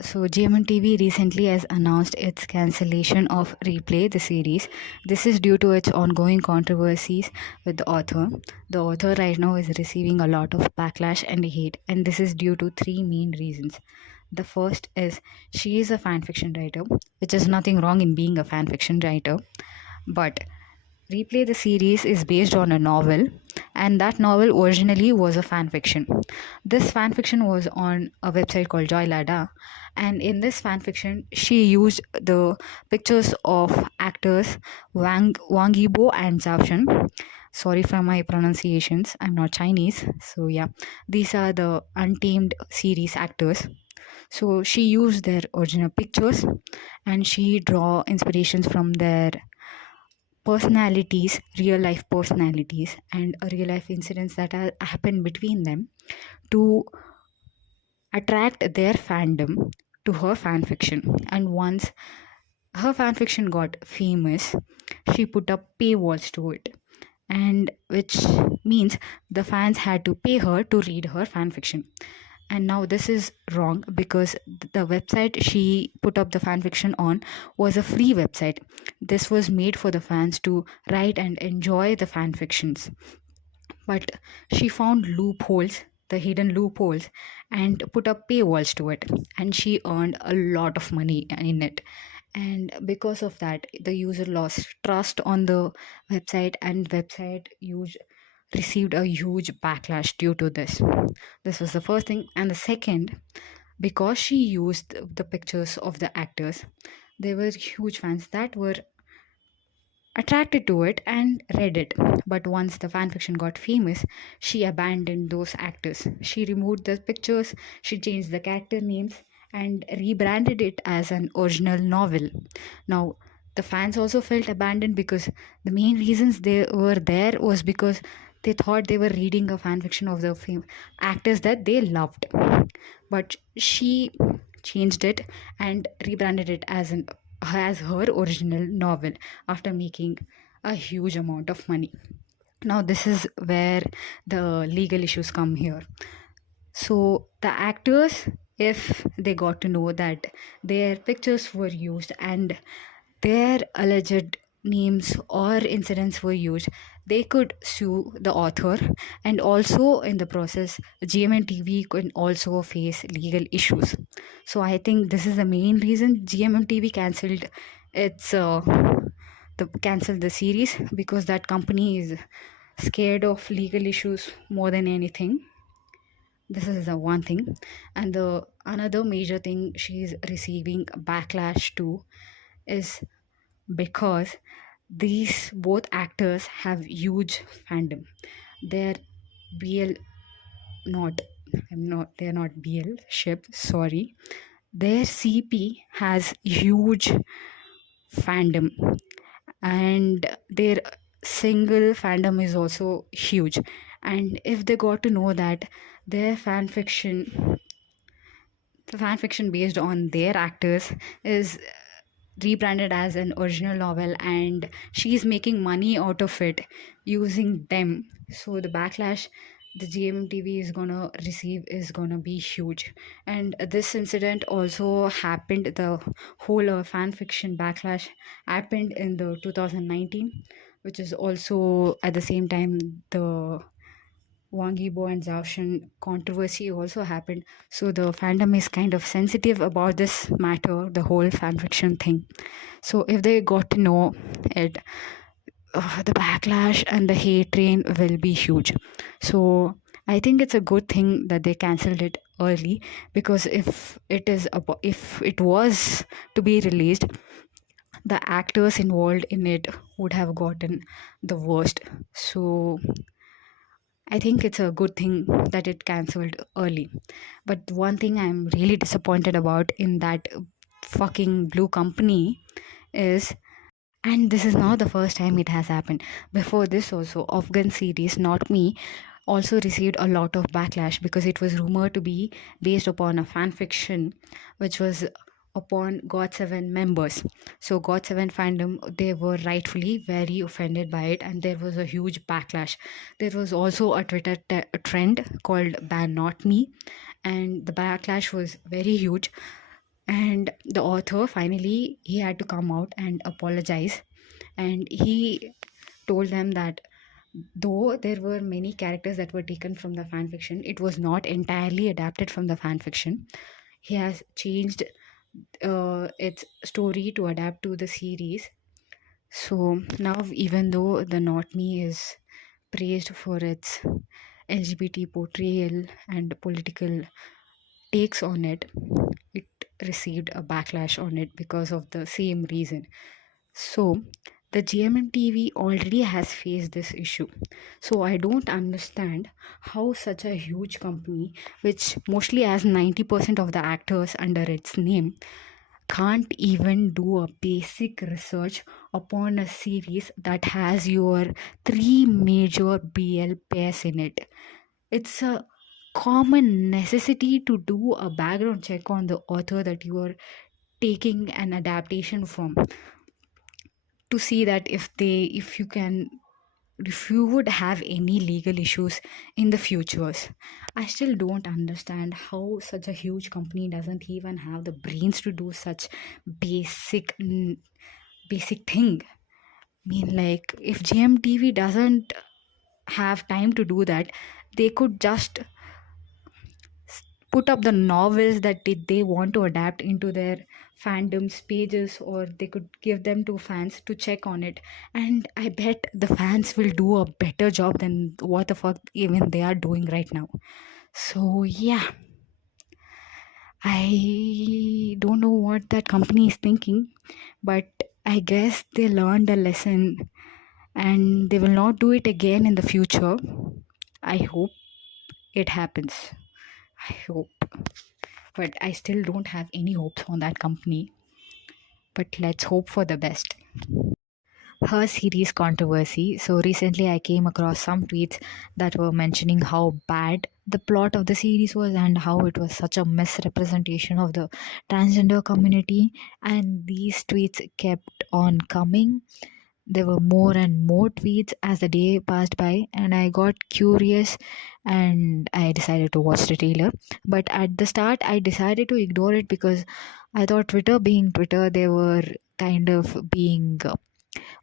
So GMM recently has announced its cancellation of Replay, the series. This is due to its ongoing controversies with the author. The author right now is receiving a lot of backlash and hate, and this is due to three main reasons. The first is she is a fan fiction writer, which is nothing wrong in being a fan fiction writer, but Replay the series is based on a novel, and that novel originally was a fan fiction. This fan fiction was on a website called Joy Lada, and in this fan fiction, she used the pictures of actors Wang Yibo and Zhao Shen. Sorry for my pronunciations, I'm not Chinese. So, yeah, these are the Untamed series actors. So, she used their original pictures and she draw inspirations from their personalities, real life personalities, and real life incidents that happened between them to attract their fandom to her fanfiction. And once her fanfiction got famous, she put up paywalls to it, and which means the fans had to pay her to read her fanfiction. And now this is wrong because the website she put up the fanfiction on was a free website. This was made for the fans to write and enjoy the fanfictions, but she found loopholes, the hidden loopholes, and put up paywalls to it, and she earned a lot of money in it. And because of that, the user lost trust on the website, and website received a huge backlash due to this. This was the first thing. And the second, because she used the pictures of the actors, there were huge fans that were attracted to it and read it. But once the fanfiction got famous, she abandoned those actors. She removed the pictures, she changed the character names, and rebranded it as an original novel. Now, the fans also felt abandoned because the main reasons they were there was because they thought they were reading a fanfiction of the actors that they loved. But she changed it and rebranded it as her original novel after making a huge amount of money. Now, this is where the legal issues come here. So, the actors, if they got to know that their pictures were used and their alleged names or incidents were used, they could sue the author, and also in the process, GMM could also face legal issues. So I think this is the main reason GMM canceled the series, because that company is scared of legal issues more than anything. This is the one thing. And the another major thing she's receiving backlash to is because these both actors have huge fandom. They're BL not they're not BL ship, sorry. Their CP has huge fandom, and their single fandom is also huge. And if they got to know that their the fan fiction based on their actors is rebranded as an original novel and she's making money out of it using them, so the backlash the GMTV is gonna receive is gonna be huge. And this incident also happened, the whole fan fiction backlash happened in the 2019, which is also at the same time the Wang Yibo and Zhao Shen controversy also happened. So the fandom is kind of sensitive about this matter, the whole fanfiction thing. So if they got to know it, the backlash and the hate train will be huge. So I think it's a good thing that they cancelled it early, because if it was to be released, the actors involved in it would have gotten the worst. So I think it's a good thing that it cancelled early. But one thing I'm really disappointed about in that fucking blue company is, and this is not the first time it has happened. Before this also, Afghan series Not Me also received a lot of backlash because it was rumored to be based upon a fan fiction which was upon GOT7 members. So GOT7 fandom, they were rightfully very offended by it, and there was a huge backlash. There was also a Twitter trend called Ban Not Me, and the backlash was very huge. And the author finally he had to come out and apologize, and he told them that though there were many characters that were taken from the fan fiction, it was not entirely adapted from the fan fiction. He has changed its story to adapt to the series. So now, even though the Not Me is praised for its LGBT portrayal and political takes on it, it received a backlash on it because of the same reason. So the GMM TV already has faced this issue. So I don't understand how such a huge company, which mostly has 90% of the actors under its name, can't even do a basic research upon a series that has your three major BL pairs in it. It's a common necessity to do a background check on the author that you are taking an adaptation from, to see that if you would have any legal issues in the futures. I still don't understand how such a huge company doesn't even have the brains to do such basic basic thing. I mean, like, if GMTV doesn't have time to do that, they could just put up the novels that they want to adapt into their fandoms pages, or they could give them to fans to check on it, and I bet the fans will do a better job than what the fuck even they are doing right now. So yeah, I don't know what that company is thinking, but I guess they learned a lesson and they will not do it again in the future. I hope it happens. I hope. But I still don't have any hopes on that company. But let's hope for the best. Her series controversy. So recently I came across some tweets that were mentioning how bad the plot of the series was and how it was such a misrepresentation of the transgender community. And these tweets kept on coming. There were more and more tweets as the day passed by, and I got curious and I decided to watch the trailer. But at the start I decided to ignore it because I thought, Twitter being Twitter, they were kind of being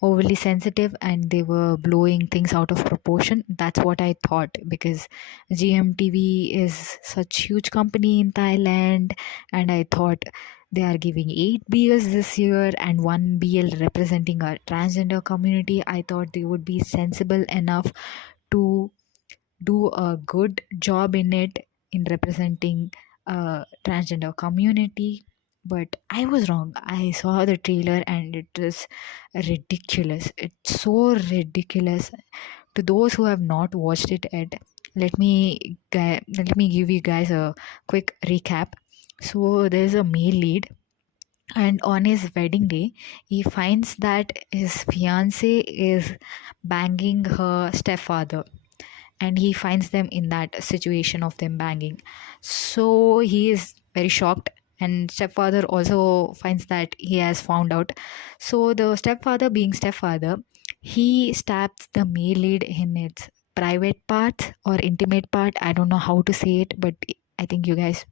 overly sensitive and they were blowing things out of proportion. That's what I thought, because GMTV is such huge company in Thailand, and I thought they are giving 8 BLs this year and 1 BL representing a transgender community. I thought they would be sensible enough to do a good job in it, in representing a transgender community. But I was wrong. I saw the trailer and it is ridiculous. It's so ridiculous. To those who have not watched it yet, let me give you guys a quick recap. So there's a male lead, and on his wedding day he finds that his fiance is banging her stepfather, and he finds them in that situation of them banging. So he is very shocked, and stepfather also finds that he has found out. So the stepfather, being stepfather, he stabs the male lead in its private part or intimate part. I don't know how to say it, but I think you guys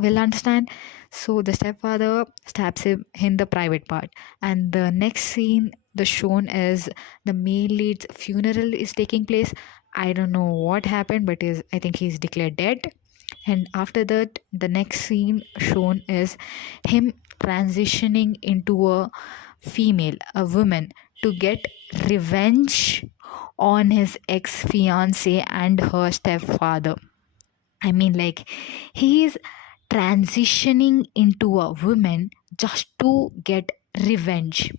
will understand. So the stepfather stabs him in the private part, and the next scene the shown is the male lead's funeral is taking place. I don't know what happened, but is I think he's declared dead. And after that, the next scene shown is him transitioning into a female, a woman, to get revenge on his ex fiance and her stepfather. I mean, like, he's transitioning into a woman just to get revenge.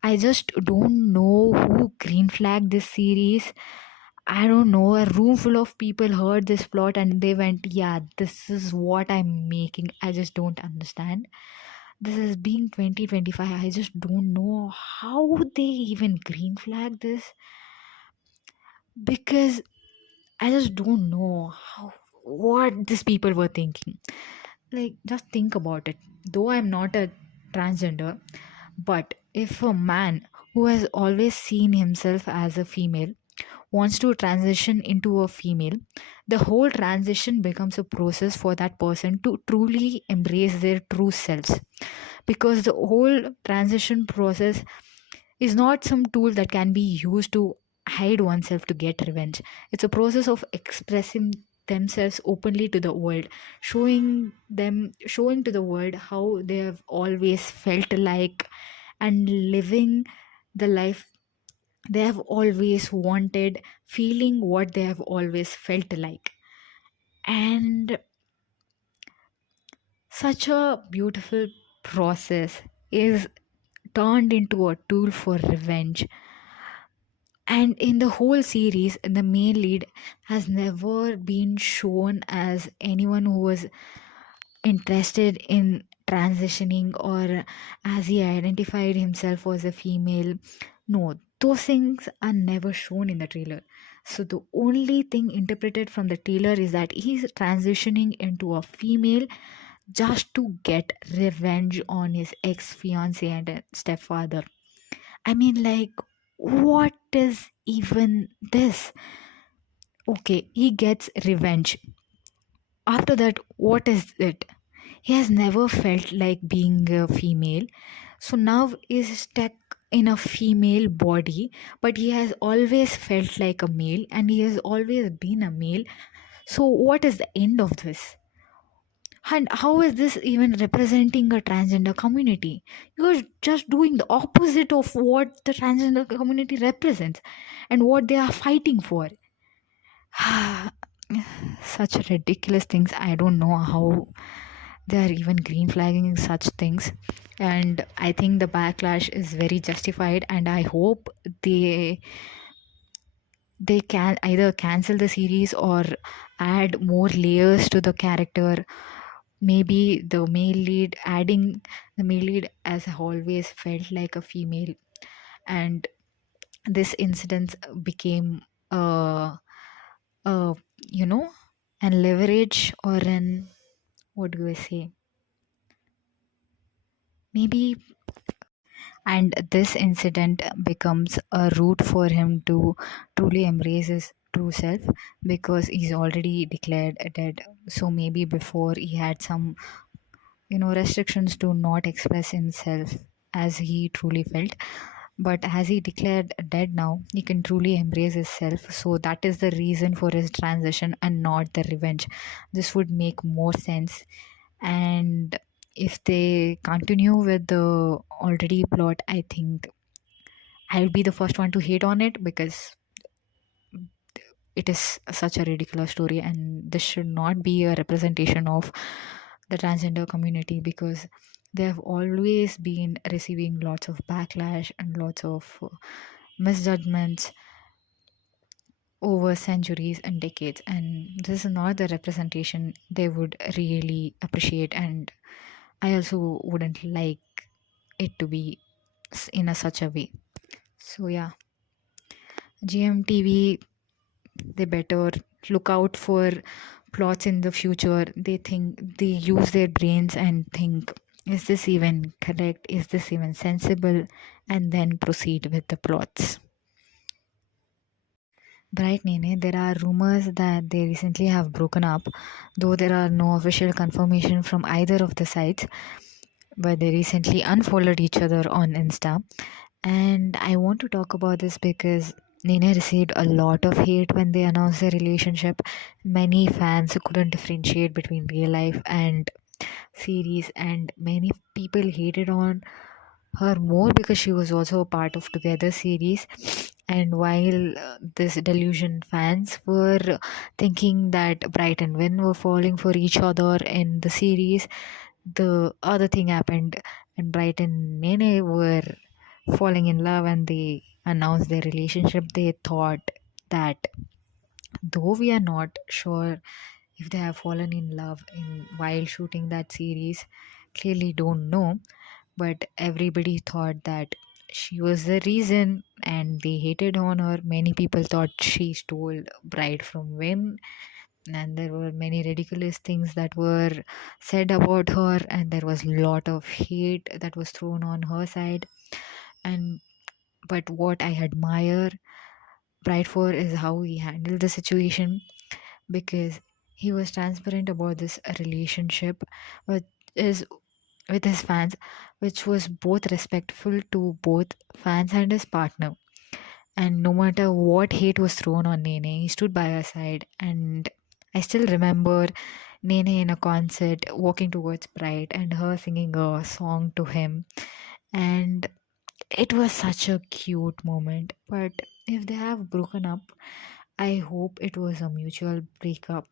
I just don't know who green flagged this series. I don't know. A room full of people heard this plot and they went, yeah, this is what I'm making. I just don't understand. This is being 2025. I just don't know how they even green flag this, because I just don't know what these people were thinking. Like, just think about it. Though I'm not a transgender, but if a man who has always seen himself as a female wants to transition into a female, the whole transition becomes a process for that person to truly embrace their true selves. Because the whole transition process is not some tool that can be used to hide oneself to get revenge. It's a process of expressing themselves openly to the world, showing to the world how they have always felt like, and living the life they have always wanted, feeling what they have always felt like. And such a beautiful process is turned into a tool for revenge. And in the whole series, the male lead has never been shown as anyone who was interested in transitioning, or as he identified himself as a female. No, those things are never shown in the trailer. So the only thing interpreted from the trailer is that he's transitioning into a female just to get revenge on his ex fiance and stepfather. I mean, like, what is even this? Okay, he gets revenge. After that, what is it? He has never felt like being a female. So now is stuck in a female body, but he has always felt like a male and he has always been a male. So, what is the end of this? And how is this even representing a transgender community? You're just doing the opposite of what the transgender community represents and what they are fighting for. Such ridiculous things. I don't know how they are even green flagging such things. And I think the backlash is very justified, and I hope they can either cancel the series or add more layers to the character. Maybe adding the male lead as always felt like a female, and this incident became a you know an leverage, or an, what do I say, maybe. And this incident becomes a route for him to truly embrace his true self, because he's already declared dead. So maybe before he had some restrictions to not express himself as he truly felt, but as he declared dead now, he can truly embrace himself. So that is the reason for his transition and not the revenge. This would make more sense. And if they continue with the already plot, I think I'll be the first one to hate on it, because it is such a ridiculous story and this should not be a representation of the transgender community, because they have always been receiving lots of backlash and lots of misjudgments over centuries and decades, and this is not the representation they would really appreciate, and I also wouldn't like it to be in a such a way. So yeah, GMTV, they better look out for plots in the future. They use their brains and think, is this even correct, is this even sensible, and then proceed with the plots. Bright Nene, there are rumors that they recently have broken up, though there are no official confirmation from either of the sides, but they recently unfollowed each other on Insta. And I want to talk about this because Nene received a lot of hate when they announced their relationship. Many fans couldn't differentiate between real life and series, and many people hated on her more because she was also a part of Together series. And while this delusion fans were thinking that Bright and Win were falling for each other in the series, the other thing happened, and Bright and Nene were falling in love and they announced their relationship. They thought that, though we are not sure if they have fallen in love in while shooting that series, clearly don't know, but everybody thought that she was the reason and they hated on her. Many people thought she stole Bride from Win, and there were many ridiculous things that were said about her, and there was a lot of hate that was thrown on her side. And but what I admire pride for is how he handled the situation, because he was transparent about this relationship with his with his fans, which was both respectful to both fans and his partner. And no matter what hate was thrown on Nene, he stood by her side. And I still remember Nene in a concert walking towards Pride and her singing a song to him. And it was such a cute moment. But if they have broken up, I hope it was a mutual breakup.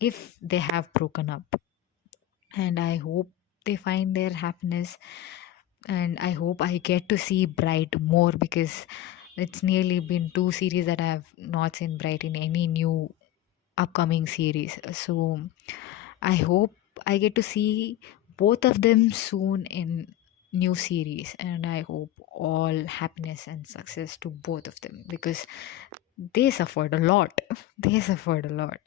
If they have broken up, and I hope they find their happiness, and I hope I get to see Bright more, because it's nearly been two series that I have not seen Bright in any new upcoming series. So I hope I get to see both of them soon in new series, and I hope all happiness and success to both of them, because they suffered a lot. They suffered a lot.